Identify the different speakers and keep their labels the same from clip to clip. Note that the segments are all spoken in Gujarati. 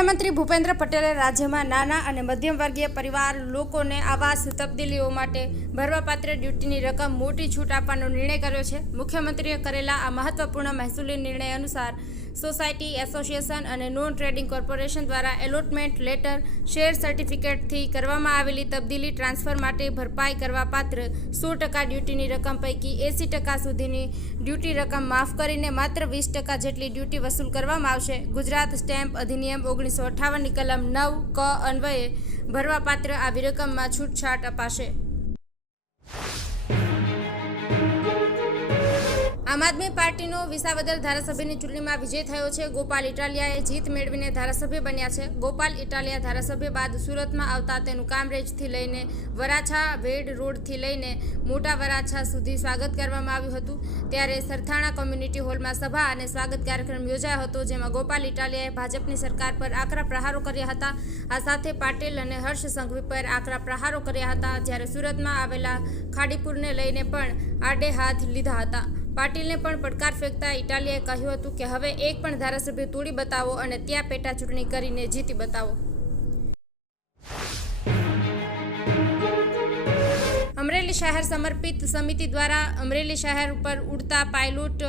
Speaker 1: મુખ્યમંત્રી ભૂપેન્દ્ર પટેલે રાજ્યમાં નાના અને મધ્યમ વર્ગીય પરિવાર લોકોને આવાસ તબદીલીઓ માટે ભરવાપાત્ર ડ્યુટીની રકમ મોટી છૂટ આપવાનો નિર્ણય કર્યો છે. મુખ્યમંત્રીએ કરેલા આ મહત્વપૂર્ણ મહેસૂલી નિર્ણય અનુસાર સોસાયટી એસોસિએશન અને નોન ટ્રેડિંગ કોર્પોરેશન દ્વારા એલોટમેન્ટ લેટર શેર સર્ટિફિકેટથી કરવામાં આવેલી તબદીલી ટ્રાન્સફર માટે ભરપાઈ કરવા પાત્ર સો ટકા ડ્યુટીની રકમ પૈકી એંસી ટકા સુધીની ડ્યુટી રકમ માફ કરીને માત્ર વીસ ટકા જેટલી ડ્યુટી વસૂલ કરવામાં આવશે. ગુજરાત સ્ટેમ્પ અધિનિયમ ઓગણીસો અઠ્ઠાવનની કલમ નવ ક અન્વયે ભરવાપાત્ર આવી રકમમાં છૂટછાટ અપાશે. આમ આદમી પાર્ટીનો વિસાવદર ધારાસભ્યની ચૂંટણીમાં વિજય થયો છે. ગોપાલ ઇટાલિયાએ જીત મેળવીને ધારાસભ્ય બન્યા છે. ગોપાલ ઇટાલિયા ધારાસભ્ય બાદ સુરતમાં આવતા તેનું કામરેજથી લઈને વરાછા વેડ રોડથી લઈને મોટા વરાછા સુધી સ્વાગત કરવામાં આવ્યું હતું. ત્યારે સરથાણા કોમ્યુનિટી હોલમાં સભા અને સ્વાગત કાર્યક્રમ યોજાયો હતો, જેમાં ગોપાલ ઇટાલિયાએ ભાજપની સરકાર પર આકરા પ્રહારો કર્યા હતા. આ સાથે પાટીલ અને હર્ષ સંઘવી પર આકરા પ્રહારો કર્યા હતા, જ્યારે સુરતમાં આવેલા ખાડીપુરને લઈને પણ આડે હાથ લીધા હતા. પાટીલને પણ પડકાર ફેંકતા ઇટાલીએ કહ્યું હતું કે, હવે એક પણ ધારાસભ્ય તોડી બતાવો અને ત્યાં પેટા ચૂંટણી કરીને જીતી બતાવો. અમરેલી શહેર સમર્પિત સમિતિ દ્વારા અમરેલી શહેર ઉપર ઉડતા પાયલોટ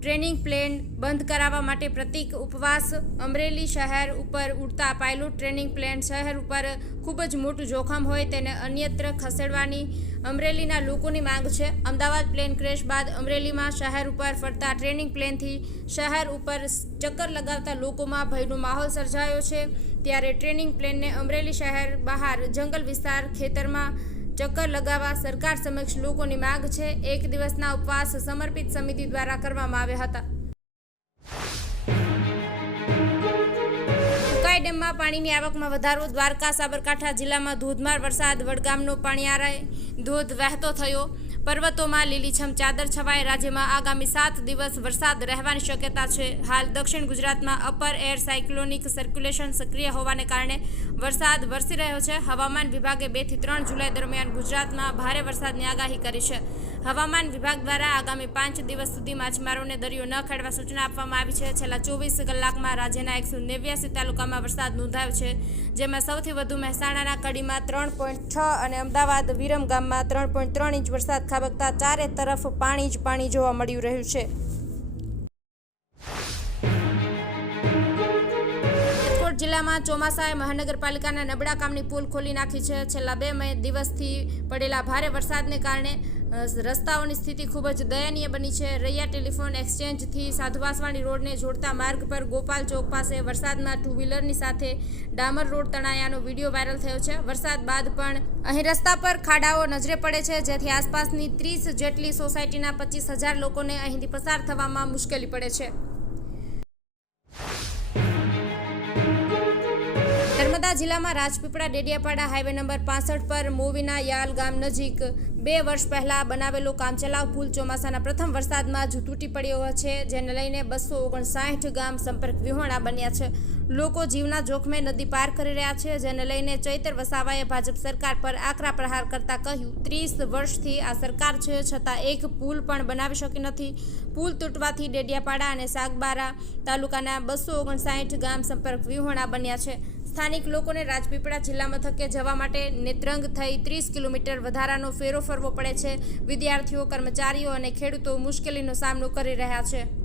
Speaker 1: ટ્રેનિંગ પ્લેન બંધ કરાવવા માટે પ્રતિક ઉપવાસ અમરેલી શહેર ઉપર ઉડતા પાયલોટ ટ્રેનિંગ પ્લેન શહેર ઉપર ખૂબ જ મોટું જોખમ હોય તેને અન્યત્ર ખસેડવાની અમરેલીના લોકોની માંગ છે. અમદાવાદ પ્લેન ક્રેશ બાદ અમરેલીમાં શહેર ઉપર ફરતા ટ્રેનિંગ પ્લેનથી શહેર ઉપર ચક્કર લગાવતા લોકોમાં ભયનો માહોલ સર્જાયો છે. ત્યારે ટ્રેનિંગ પ્લેનને અમરેલી શહેર બહાર જંગલ વિસ્તાર ખેતરમાં ચક્કર લગાવવા સરકાર સમક્ષ લોકોની માંગ છે. એક દિવસના ઉપવાસ સમર્પિત સમિતિ દ્વારા કરવામાં આવ્યા હતા. ઉકાઈ ડેમમાં પાણીની આવકમાં વધારો. દ્વારકા, સાબરકાંઠા જિલ્લામાં ધોધમાર વરસાદ. વડગામનો પાણીયારાય ધોધ વહેતો થયો. પર્વતોમાં લીલીછમ ચાદર છવાય રાજ્યમાં આગામી સાત દિવસ વરસાદ રહેવાની શક્યતા છે. હાલ દક્ષિણ ગુજરાતમાં અપર એર સાયક્લોનિક સર્ક્યુલેશન સક્રિય હોવાને કારણે વરસાદ વરસી રહ્યો છે. હવામાન વિભાગે બેથી ત્રણ જુલાઈ દરમિયાન ગુજરાતમાં ભારે વરસાદની આગાહી કરી છે. હવામાન વિભાગ દ્વારા આગામી પાંચ દિવસ સુધી માછીમારોને દરિયો ન ખેડવા સૂચના આપવામાં આવી છે. છેલ્લા ચોવીસ કલાકમાં રાજ્યના એકસો નેવ્યાસી તાલુકામાં વરસાદ નોંધાયો છે, જેમાં સૌથી વધુ મહેસાણાના કડીમાં ત્રણ પોઈન્ટ છ અને અમદાવાદ વિરમગામમાં ત્રણ પોઈન્ટ ત્રણ ઇંચ વરસાદ ખાબકતા ચારે તરફ પાણી જ પાણી જોવા મળ્યું રહ્યું છે. જિલ્લામાં ચોમાસાએ મહાનગરપાલિકાના નબળા કામની પુલ ખોલી નાખી છે. છેલ્લા બે દિવસથી પડેલા ભારે વરસાદને કારણે રસ્તાઓની સ્થિતિ ખૂબ જ દયનીય બની છે. રૈયા ટેલિફોન એક્સચેન્જથી સાધુવાસવાણી રોડને જોડતા માર્ગ પર ગોપાલ ચોક પાસે વરસાદમાં ટુ વ્હીલરની સાથે ડામર રોડ તણાયાનો વીડિયો વાયરલ થયો છે. વરસાદ બાદ પણ અહીં રસ્તા પર ખાડાઓ નજરે પડે છે, જેથી આસપાસની ત્રીસ જેટલી સોસાયટીના પચીસ હજાર લોકોને અહીંથી પસાર થવામાં મુશ્કેલી પડે છે. નર્મદા જિલ્લામાં રાજપીપળા ડેડિયાપાડા હાઈવે નંબર પાસઠ પર મોવીના યાલ ગામ નજીક બે વર્ષ પહેલા બનાવેલો કામચલાઉ પુલ ચોમાસાના પ્રથમ વરસાદમાં જ તૂટી પડ્યો છે, જેને લઈને બસો ઓગણસાઠ ગામ સંપર્ક વિહોણા બન્યા છે. લોકો જીવના જોખમે નદી પાર કરી રહ્યા છે, જેને લઈને ચૈતર વસાવાએ ભાજપ સરકાર પર આકરા પ્રહાર કરતા કહ્યું, ત્રીસ વર્ષથી આ સરકાર છે, છતાં એક પુલ પણ બનાવી શકી નથી. પુલ તૂટવાથી ડેડિયાપાડા અને સાગબારા તાલુકાના બસો ઓગણસાઠ ગામ સંપર્ક વિહોણા બન્યા છે. સ્થાનિક લોકોને રાજપીપળા જિલ્લા મથકે જવા માટે નેત્રંગ થઈ ત્રીસ કિલોમીટર વધારાનો ફેરો ફરવો પડે છે. વિદ્યાર્થીઓ, કર્મચારીઓ અને ખેડૂતો મુશ્કેલીનો સામનો કરી રહ્યા છે.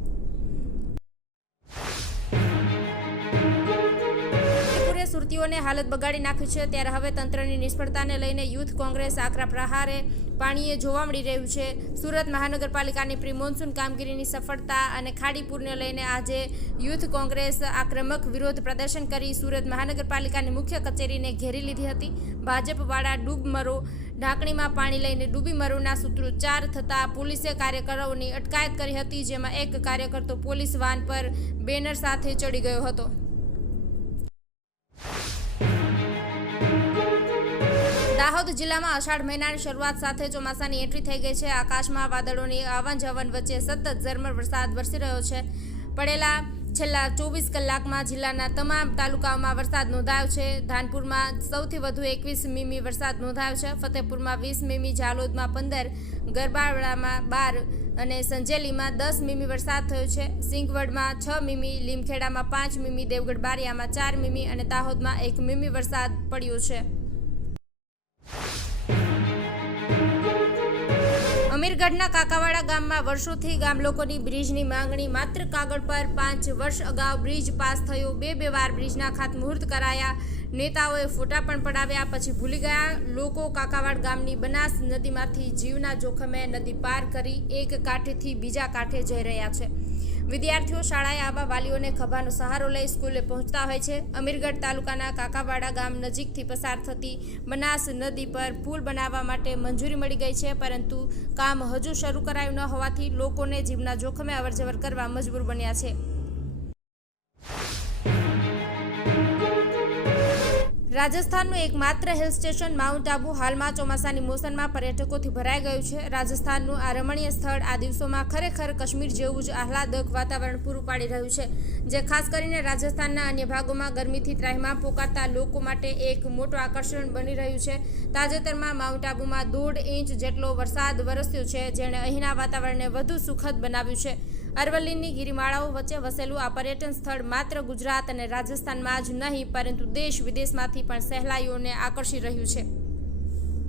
Speaker 1: સુરતીઓને હાલત બગાડી નાખી છે. ત્યારે હવે તંત્રની નિષ્ફળતાને લઈને યુથ કોંગ્રેસ આકરા પ્રહારે પાણીએ જોવા મળી રહ્યું છે. સુરત મહાનગરપાલિકાની પ્રી મોન્સૂન કામગીરીની સફળતા અને ખાડીપુરને લઈને આજે યુથ કોંગ્રેસ આક્રમક વિરોધ પ્રદર્શન કરી સુરત મહાનગરપાલિકાની મુખ્ય કચેરીને ઘેરી લીધી હતી. ભાજપવાળા ડૂબમરો ઢાંકણીમાં પાણી લઈને ડૂબી મરોના સૂત્રોચ્ચાર થતાં પોલીસે કાર્યકરોની અટકાયત કરી હતી, જેમાં એક કાર્યકર તો પોલીસ વાન પર બેનર સાથે ચડી ગયો હતો. દાહોદ જિલ્લામાં અષાઢ મહિનાની શરૂઆત સાથે ચોમાસાની એન્ટ્રી થઈ ગઈ છે. આકાશમાં વાદળોની આવન જવન વચ્ચે સતત ઝરમર વરસાદ વરસી રહ્યો છે. પડેલા છેલ્લા ચોવીસ કલાકમાં જિલ્લાના તમામ તાલુકાઓમાં વરસાદ નોંધાયો છે. ધાનપુરમાં સૌથી વધુ એકવીસ મીમી વરસાદ નોંધાયો છે. ફતેપુરમાં વીસ મીમી જાલોદમાં પંદર, ગરબાવાડામાં બાર અને સંજેલીમાં દસ મીમી વરસાદ થયો છે. સિંગવડમાં છ મીમી, લીમખેડામાં પાંચ મીમી, દેવગઢ બારિયામાં ચાર મીમી અને દાહોદમાં એક મીમી વરસાદ પડ્યો છે. અમીરગઢના કાકાવાડા ગામમાં વર્ષોથી ગામ લોકોની બ્રિજની માંગણી માત્ર કાગળ પર પાંચ વર્ષ અગાઉ બ્રિજ પાસ થયો. બે બે વાર બ્રિજના ખાતમુહૂર્ત કરાયા. નેતાઓએ ફોટા પણ પડાવ્યા, પછી ભૂલી ગયા. લોકો કાકાવાડ ગામની બનાસ નદીમાંથી જીવના જોખમે નદી પાર કરી એક કાંઠેથી બીજા કાંઠે જઈ રહ્યા છે. વિદ્યાર્થીઓ શાળાએ આવા વાલીઓને ખભાનો સહારો લઈ સ્કૂલે પહોંચતા હોય છે. અમીરગઢ તાલુકાના કાકાવાડા ગામ નજીકથી પસાર થતી બનાસ નદી પર પુલ બનાવવા માટે મંજૂરી મળી ગઈ છે, પરંતુ કામ હજુ શરૂ કરાયું ન હોવાથી લોકોને જીવના જોખમે અવરજવર કરવા મજબૂર બન્યા છે. રાજસ્થાનનું એકમાત્ર હિલ સ્ટેશન માઉન્ટ આબુ હાલમાં ચોમાસાની મોસમમાં પર્યટકોથી ભરાઈ ગયું છે. રાજસ્થાનનું આ રમણીય સ્થળ આ દિવસોમાં ખરેખર કાશ્મીર જેવું જ આહલાદક વાતાવરણ પૂરું પાડી રહ્યું છે, જે ખાસ કરીને રાજસ્થાનના અન્ય ભાગોમાં ગરમીથી ત્રાહિમામ પોકારતા લોકો માટે એક મોટું આકર્ષણ બની રહ્યું છે. તાજેતરમાં માઉન્ટ આબુમાં દોઢ ઇંચ જેટલો વરસાદ વરસ્યો છે, જેણે અહીંના વાતાવરણને વધુ સુખદ બનાવ્યું છે. અરવલ્લીની ગિરિમાળાઓ વચ્ચે વસેલું આ પર્યટન સ્થળ માત્ર ગુજરાત અને રાજસ્થાનમાં જ નહીં, પરંતુ દેશ વિદેશમાંથી પણ સહેલાઈઓને આકર્ષી રહ્યું છે.